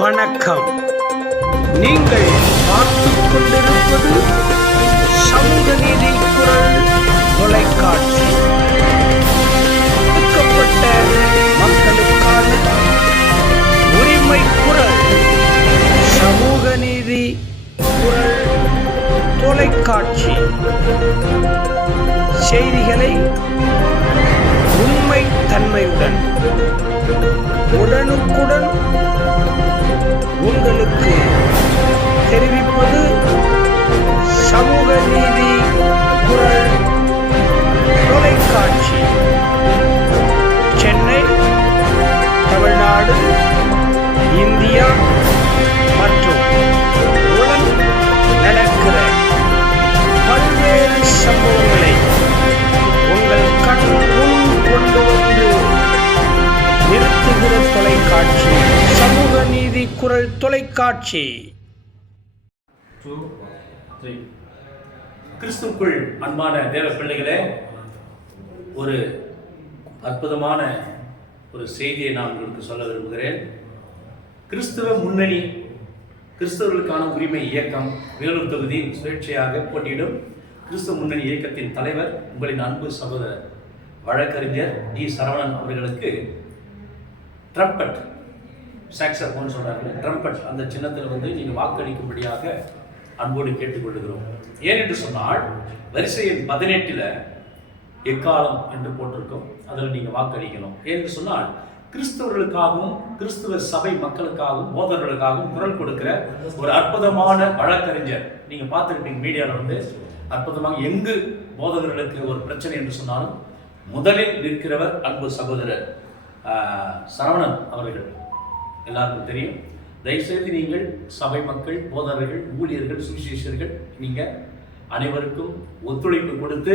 வணக்கம். நீங்கள் பார்த்துக் கொண்டிருப்பது சமூக நீதி குரல் தொலைக்காட்சி. ஒடுக்கப்பட்ட மக்களுக்கான உரிமை குரல் சமூக நீதி குரல் தொலைக்காட்சி. செய்திகளை உண்மை தன்மையுடன் உடனுக்குடன் உங்களுக்கு தெரிவிப்பது சமூக நீதி குரல் தொலைக்காட்சி. சென்னை, தமிழ்நாடு, இந்தியா மற்றும் உலகம் நடக்கிற பல்வேறு சம்பவங்களை உங்கள் கண் முன் கொண்டு வந்து நிறுத்துகிற தொலைக்காட்சி சமூக நீதி குரல் தொலைக்காட்சி. கிறிஸ்துவுக்குள் அன்பான தேவ பிள்ளைகளே, ஒரு அற்புதமான ஒரு செய்தியை நான் உங்களுக்கு சொல்ல விரும்புகிறேன். கிறிஸ்துவ முன்னணி கிறிஸ்தவர்களுக்கான உரிமை இயக்கம் வேலூர் தொகுதி சுயேட்சையாக போட்டியிடும் கிறிஸ்துவ முன்னணி இயக்கத்தின் தலைவர், உங்களின் அன்பு சகோதரர் வழக்கறிஞர் டி. சரவணன் அவர்களுக்கு ட்ரம்பட், சாக்ஸபோன் சொல்றாங்க, ட்ரம்பட் அந்த சின்னத்தில் வந்து நீங்கள் வாக்களிக்கும்படியாக அன்போடு கேட்டுக்கொள்கிறோம். ஏனென்று சொன்னால் வரிசையின் 18 எக்காலம் என்று போட்டிருக்கோம், அதில் நீங்கள் வாக்களிக்கணும். ஏனென்று சொன்னால் கிறிஸ்தவர்களுக்காகவும் கிறிஸ்துவ சபை மக்களுக்காகவும் போதர்களுக்காகவும் குரல் கொடுக்கிற ஒரு அற்புதமான வழக்கறிஞர். நீங்கள் பார்த்துருப்பீங்க மீடியாவில் வந்து அற்புதமாக எங்கு போதகர்களுக்கு ஒரு பிரச்சனை என்று சொன்னாலும் முதலில் நிற்கிறவர் அன்பு சகோதரர் சரவணன் அவர்கள். எல்லாருக்கும் தெரியும். தயவுசெய்து நீங்கள் சபை மக்கள், போதகர்கள், ஊழியர்கள், சுவிசேஷர்கள் நீங்கள் அனைவருக்கும் ஒத்துழைப்பு கொடுத்து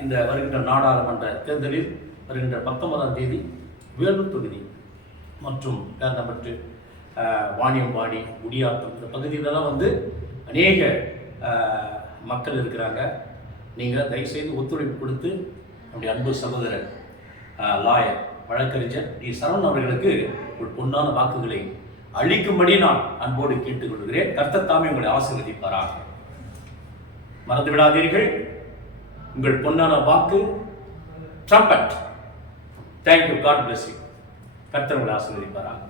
இந்த வருகின்ற நாடாளுமன்ற தேர்தலில் வருகின்ற 19ஆம் தேதி வேலூர் தொகுதி மற்றும் பேர்ணப்பட்டு, வாணியம்பாடி, குடியாத்தம் இந்த பகுதியிலலாம் வந்து அநேக மக்கள் இருக்கிறாங்க. நீங்கள் தயவுசெய்து ஒத்துழைப்பு கொடுத்து நம்முடைய அன்பு சகோதரர் லாயர் வழக்கறிஞர் டி. சரவணன் அவர்களுக்கு ஒரு பொன்னான வாக்குகளை அளிக்கும்படி நான் அன்போடு கேட்டுக்கொள்கிறேன். கர்த்தர் தாமே உங்களை ஆசீர்வதிப்பாராக. மறந்து விடாதீர்கள், உங்கள் பொன்னான வாக்கு trumpet. Thank you. God bless you. கர்த்தர் உங்களை ஆசீர்வதிப்பாராக.